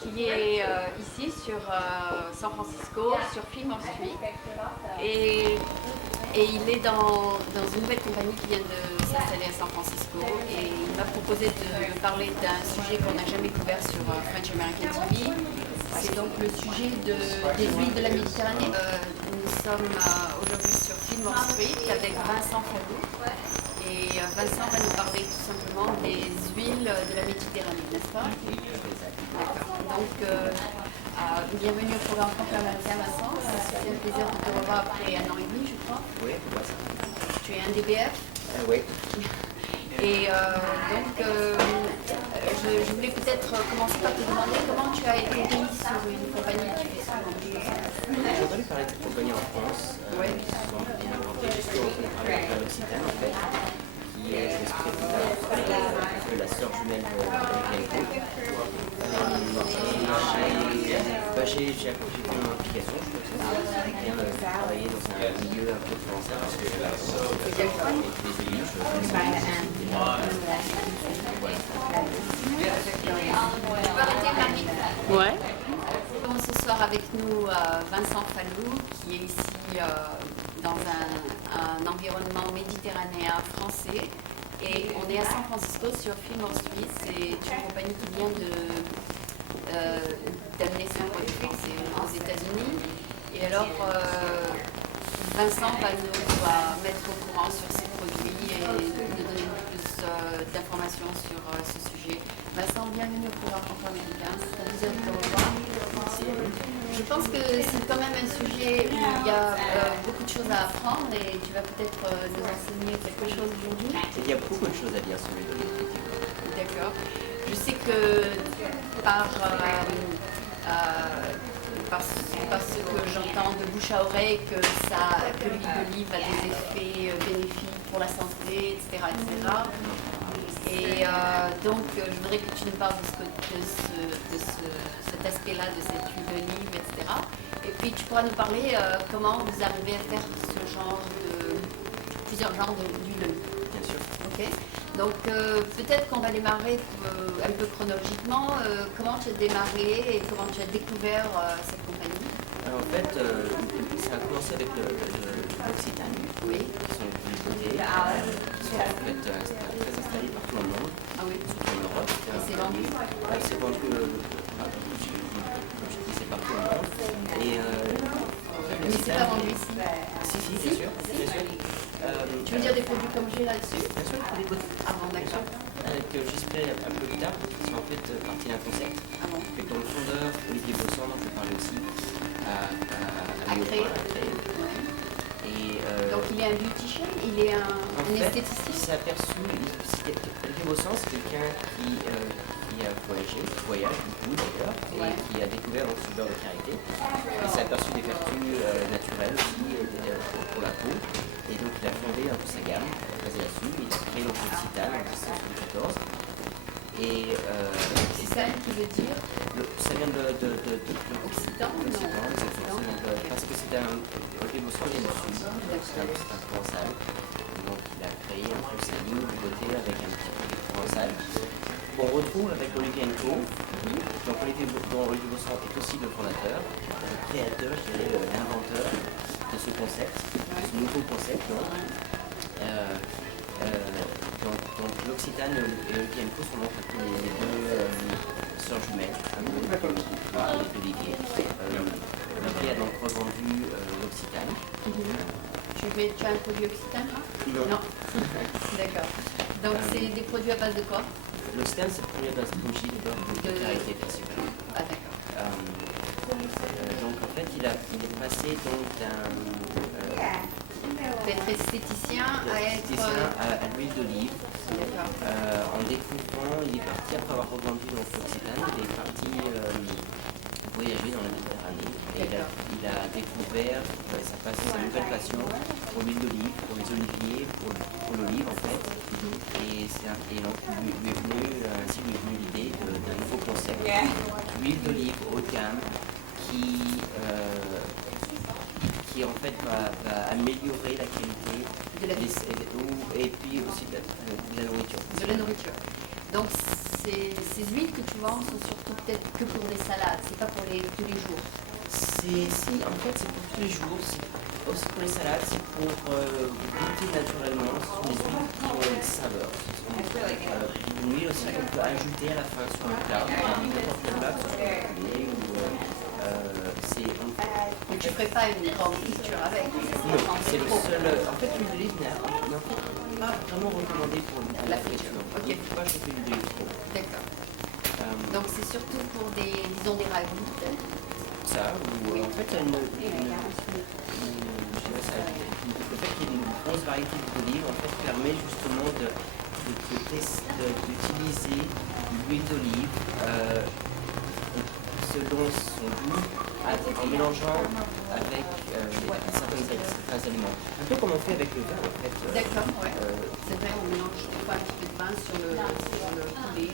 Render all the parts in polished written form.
qui est ici sur San Francisco, sur Fillmore Street. Et, et il est dans une nouvelle compagnie qui vient de s'installer à San Francisco. Et il m'a proposé de parler d'un sujet qu'on n'a jamais couvert sur French American TV. C'est donc le sujet des huiles de la Méditerranée. Nous sommes aujourd'hui sur Fillmore Street avec Vincent Fallou. Et Vincent va nous parler tout simplement des huiles de la Méditerranée, n'est-ce pas? D'accord. Donc, bienvenue au programme Franco Américain, Vincent. C'est un plaisir de te revoir après 1 an et demi, je crois. Oui, pourquoi ça? Tu es un DBF. Oui. Et je voulais peut-être commencer par te demander comment tu as été mis sur une compagnie qui fait ce genre de choses. J'ai entendu parler de cette compagnie en France, qui sont bien inventées justement pour travailler avec l'Occitane en fait, qui est un peu la sœur jumelle de Geico. J'ai fait mon application, je trouve que c'est bien de travailler dans un milieu un peu français parce que les élus, je Tu peux arrêter, Marie? Ouais. Ce soir avec nous Vincent Fallou, qui est ici dans un environnement méditerranéen français. Et on est à San Francisco sur Fillmore Street. C'est une compagnie qui vient d'amener ses produits français aux États-Unis. Et alors, Vincent va nous mettre au courant sur ces produits et nous donner plus d'informations sur ce sujet. Vincent, bienvenue au programme Franco Américain. C'est un plaisir de te revoir. Je pense que c'est quand même un sujet où il y a beaucoup de choses à apprendre et tu vas peut-être nous enseigner quelque chose aujourd'hui. Il y a beaucoup de choses à dire sur les données. D'accord. Je sais que par ce que j'entends de bouche à oreille que l'huile d'olive a des effets bénéfiques pour la santé, etc. Et donc, je voudrais que tu nous parles de cet aspect-là, de cette huile d'olive, etc. Et puis, tu pourras nous parler comment vous arrivez à faire plusieurs genres d'huile d'olive. Bien sûr. Ok. Donc, peut-être qu'on va démarrer un peu chronologiquement. Comment tu as démarré et comment tu as découvert cette compagnie? Alors, en fait, ça a commencé avec l'Occitane, Oui. qui sont les plus côtés, qui sont en fait très installés partout dans le monde, Ah oui. surtout en Europe. Et c'est vendu? C'est vendu, comme je dis, c'est partout dans le monde. Et Mais c'est pas vendu ici? Si, bien sûr. Bien sûr. Tu veux dire des produits comme j'ai là-dessus? Bien sûr, les produits. Ah bon, d'accord. J'expliquerai un peu plus tard, qui sont en fait partie d'un concept. Ah bon. Et dont le fondeur, Olivier Bossan, dont je vais parler aussi, À créer. Et, Donc il est un beautician, il est un esthéticien. Il s'est aperçu, Olivier Bossan, c'est quelqu'un qui a voyage beaucoup d'ailleurs, et qui a découvert donc ce beurre de karité. Il s'est aperçu des vertus naturelles aussi pour la peau. Et donc il a fondé un peu sa gamme, basée là-dessus. Il a créé donc l'Occitane en 1914. Et c'est ça qui veut dire ça vient de Occitan, parce que c'est Olivier Bossan vient du sud, c'est un provençal. Donc il a créé un peu sa ligne de beauté avec un petit peu de provençal. On retrouve avec Olivier Co. Donc Olivier Bossan est aussi le fondateur, le créateur, je dirais l'inventeur de ce concept, de ce nouveau concept. Donc l'Occitane et Olivier Co sont donc les deux sœurs jumelles d'Olivier. Olivier a donc revendu l'Occitane. Tu as un produit Occitane là? Non. D'accord. Donc c'est des produits à base de quoi? L'Occitane, c'est le premier base de bougie de beurre de karité principalement. Ah d'accord. Donc en fait, il est passé donc d'être esthéticien à l'huile d'olive. D'accord. En découvrant, il est parti après avoir revendu donc l'Occitane, il est parti voyager dans la Méditerranée et il a découvert sa nouvelle passion pour l'huile d'olive, pour les oliviers, pour l'olive en fait. Et donc lui est venue l'idée d'un nouveau concept, l'huile d'olive haut de gamme qui en fait va améliorer la qualité de la vie et puis aussi de la nourriture. De la nourriture. Donc ces huiles que tu vends sont surtout peut-être que pour des salades, c'est pas pour tous les jours. Si, en fait, c'est pour tous les jours, c'est aussi pour les salades, c'est pour goûter naturellement. Ce sont des huiles qui ont une saveur. Ce sont une huile aussi qu'on peut ajouter à la fin sur un plat, n'importe quel plat, que ce soit poulet ou Mais tu ferais pas une grande friture avec. non, c'est le seul. En fait, l'huile d'olive n'est en fait pas vraiment recommandée pour la friture. Ok. Il ne faut pas chauffer l'huile d'olive trop. D'accord. Donc c'est surtout pour disons des ragoûts peut-être. Ça, ou en fait, il y a je dirais ça, le fait qu'il y ait une grosse variété d'olives en fait, permet justement d'utiliser l'huile d'olive selon son goût en mélangeant avec certains aliments. Un peu comme on fait avec le vin en fait. D'accord, ouais. C'est vrai, on mélange des fois un petit peu de vin sur le poulet.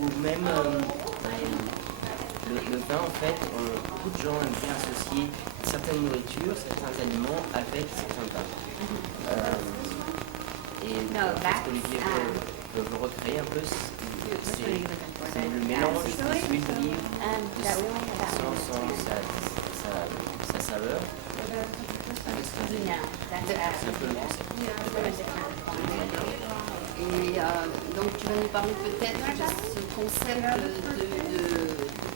Ou même le vin en fait, beaucoup de gens aiment bien associer certaines nourritures, certains aliments avec certains vins. En fait, Olivier veut recréer un peu le mélange de l'huile d'olive, sa saveur, avec certains aliments. C'est un peu le concept. Et donc tu vas nous parler peut-être de ce concept de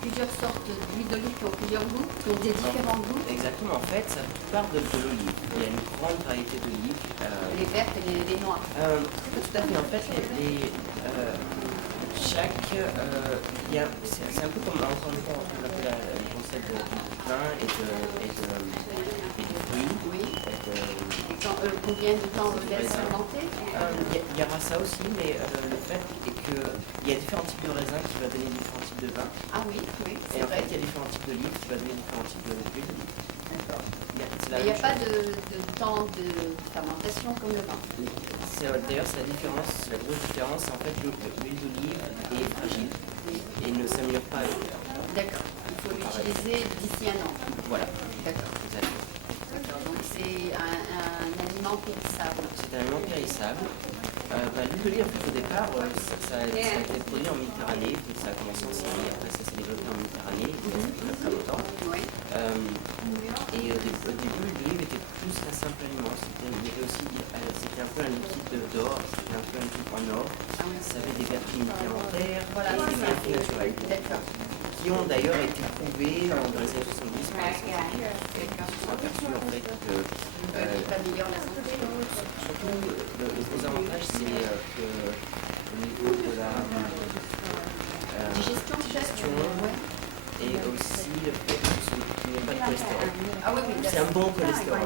plusieurs sortes d'huile d'olive qui ont plusieurs goûts, qui ont des différents goûts. Exactement, en fait, ça part de l'olive. Il y a une grande variété d'olives. Les vertes et les noires. Tout à fait, en fait, c'est un peu comme encore une fois le concept du pain et du fruit. Oui. Et combien de temps on le laisse fermenter? Il y aura ça aussi, mais le fait est qu'il y a différents types de raisins qui vont donner différents types de vins. Ah oui, oui, Et c'est en vrai. fait, il y a différents types d'olives qui vont donner différents types d'huile d'olive. D'accord. C'est Mais la il n'y a même pas chose. de temps de fermentation comme le vin. D'ailleurs, c'est la grosse différence. En fait, l'huile d'olive est fragile et ne s'améliore pas avec le temps. D'accord. Il faut l'utiliser d'ici un an. Voilà, D'accord. exactement. D'accord. Donc c'est un aliment périssable. C'est un aliment périssable. L'huile d'olive, en fait, au départ, ça a été produit en Méditerranée, puis ça a commencé en Syrie, après ça s'est développé en Méditerranée, il y a très longtemps. Oui. Et au début, l'huile d'olive était plus qu'un simple aliment. C'était un peu un liquide d'or, c'était un peu un liquide en or. Ça avait des vertus médicamentaires et des vertus naturelles. D'accord. Qui ont d'ailleurs été prouvées dans les années 70 par les scientifiques. Ils se sont aperçus en fait que Ça améliore la santé. surtout le gros avantage c'est qu'au niveau de la Digestion, ouais. et aussi le fait qu'il n'y ait pas de cholestérol. Ah oui, oui. C'est un bon cholestérol.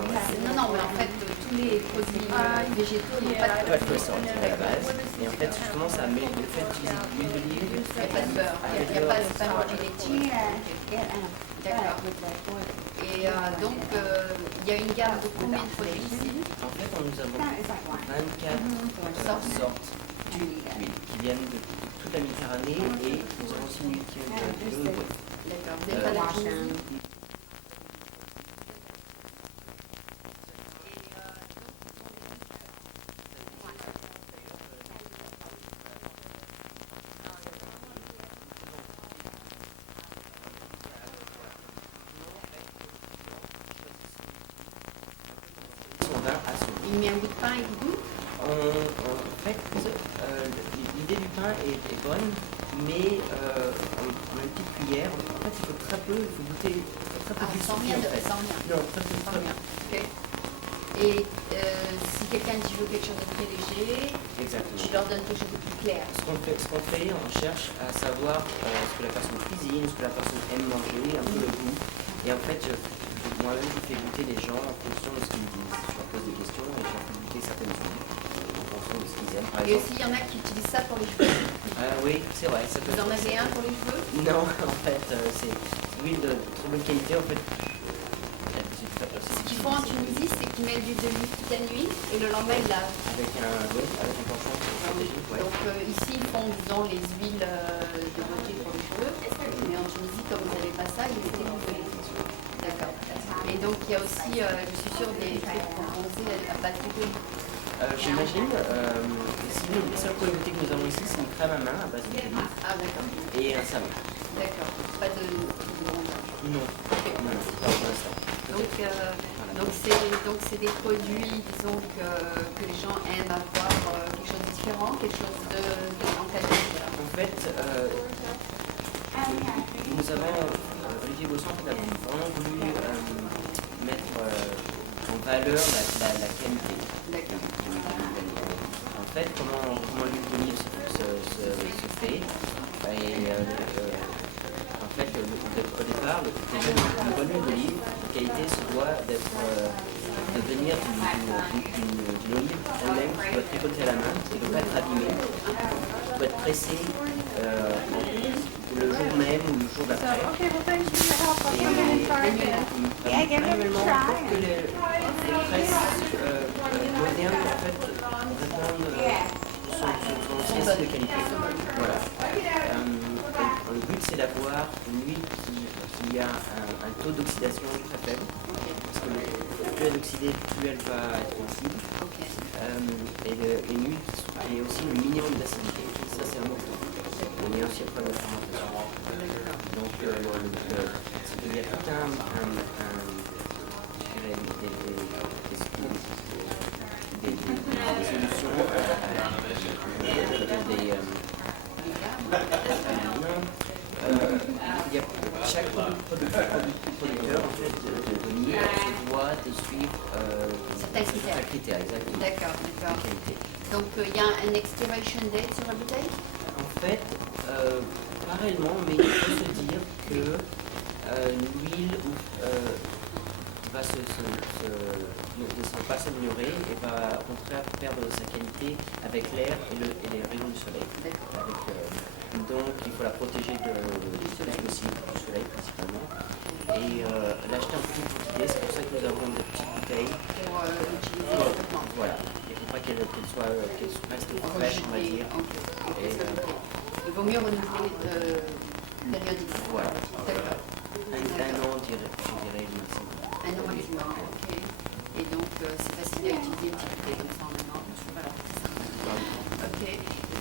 Non, mais en fait, tous les produits végétaux n'ont pas de Pas de cholestérol à la base. Et en fait, justement, ça met le fait d'utiliser de l'huile d'olive. Il n'y a pas de beurre, il n'y a pas de produits laitiers. D'accord. Et donc, il y a une gamme de combien de produits ici? En fait, nous avons 24 sortes d'huile qui viennent de toute la Méditerranée et nous avons aussi une huile qui vient de l'Uruguay. D'accord. Vous n'avez pas la Tunisie? Il met un bout de pain et du goût? En fait, l'idée du pain est bonne, mais on a une petite cuillère. En fait, il faut très peu, il faut goûter très peu Sans rien, en fait. sans rien. Non, très peu. Sans rien. Ok. Et si quelqu'un dit je veux quelque chose de très léger, Exactement. je leur donne quelque chose de plus clair. Ce qu'on fait, on cherche à savoir ce que la personne cuisine, ce que la personne aime manger, un peu le goût. Et en fait, moi-même, je fais goûter les gens en fonction de ce qu'ils me disent. Je leur pose des questions et je leur fais goûter certaines choses en fonction de ce qu'ils aiment. Par Et exemple, aussi, il y en a qui utilisent ça pour les cheveux. oui, c'est vrai. Ça peut Vous en avez un pour les cheveux? Non, en fait, c'est l'huile de très bonne qualité. En fait, Ce qu'ils font en Tunisie, c'est qu'ils mettent du d'olive toute la nuit et le lendemain, ils lavent. avec un penchant stratégique. Ouais. Donc ici, ils font, disons, les huiles de beauté pour les cheveux. Mais en Tunisie, comme vous n'avez pas ça, ils mettaient du d'olive. D'accord. Et donc, il y a aussi, je suis sûre, des trucs composés à base d'huile. J'imagine. Les seuls produits que nous avons ici, c'est une crème à main à base d'huile Ah d'accord, et un savon. d'accord. Pas de bronzage. Non, non, pas pour l'instant. Donc c'est des produits, disons, que les gens aiment avoir quelque chose de différent, quelque chose en qualité. En fait, nous avons, Olivier Bosson a vraiment voulu mettre en valeur la qualité. D'accord. En fait, comment l'huile d'olive se fait. En fait, au départ, une bonne huile d'olive, la qualité se doit de venir d'une olive elle-même qui doit être récoltée à la main, qui ne doit pas être abîmée, qui doit être pressée le jour même ou le jour d'après. Manuellement, pour que les presses modernes en fait, sont aussi de qualité. Voilà. Le but c'est d'avoir une huile qui a un taux d'oxydation très faible. Parce que plus elle est oxydée, plus elle va être sensible. Et une huile qui est aussi le minimum d'acidité. Ça c'est important. On y a aussi un problème de fermentation. Donc il y a tout des solutions chaque producteur en fait, d'olive se doit de suivre certains critères, exactement. D'accord. Donc il y a un expiration date sur la bouteille? En fait, pas réellement, mais il faut se dire que l'huile ne va pas s'améliorer et va au contraire perdre sa qualité avec l'air et les rayons du soleil. Donc il faut la protéger du soleil principalement et l'acheter en petite quantité. C'est pour ça que nous avons des petites bouteilles. Pour l'utiliser. Voilà. Il ne faut pas qu'elle reste fraîche, on va dire. Il vaut mieux renouveler périodiquement. Voilà. D'accord. Un an, je dirais maximum. Un an maximum, ok. Et donc c'est facile à utiliser une petite bouteille comme ça en un an. Voilà, c'est ça. Ok.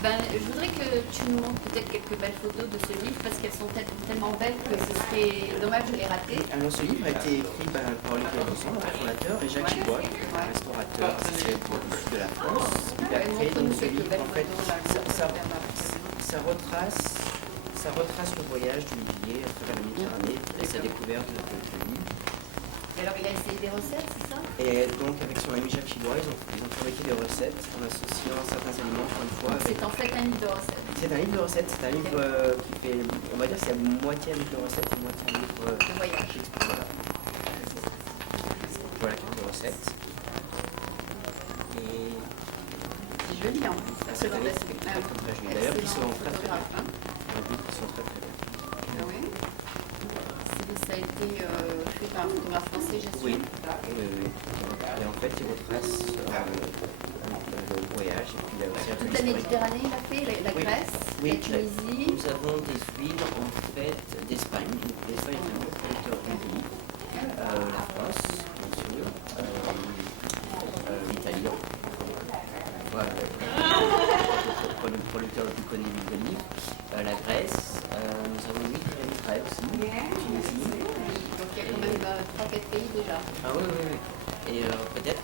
Je voudrais que tu nous montres peut-être quelques belles photos de ce livre parce qu'elles sont tellement belles que ce serait dommage de les rater. Alors ce livre a été écrit par Olivier Bosson, le fondateur, et Jacques Chibois, restaurateur célèbre du sud de la France. Il a créé donc ce livre, en fait, ça retrace le voyage d'Olivier à travers la Méditerranée et sa découverte de l'île. Alors il a essayé des recettes, c'est ça? Et donc avec son ami Jacques Chibois, ils ont fabriqué des recettes en associant certains aliments encore une fois. C'est en fait un livre de recettes. C'est un livre de recettes, c'est un livre qui fait, on va dire c'est à moitié un livre de recettes et moitié un livre de voyage. Voilà quelques recettes. Et c'est joli en plus. C'est très joli. D'ailleurs, ils sont très bien. Ils sont très bien. Ah oui? Ça a été fait par un photographe français, j'assume. Oui. Et en fait, il retrace le voyage. Et puis, il y a aussi toute la Méditerranée, il a fait, la Grèce, la Tunisie. Nous avons des huiles en fait d'Espagne. L'Espagne est un gros producteur d'huile. La France, bien sûr. L'Italie. Voilà. Le producteur le plus connu d'huile d'olive. La Grèce. Nous avons une huile d'Israël aussi. Tunisie. Donc il y a quand même 3-4 pays déjà. Ah oui. Et peut-être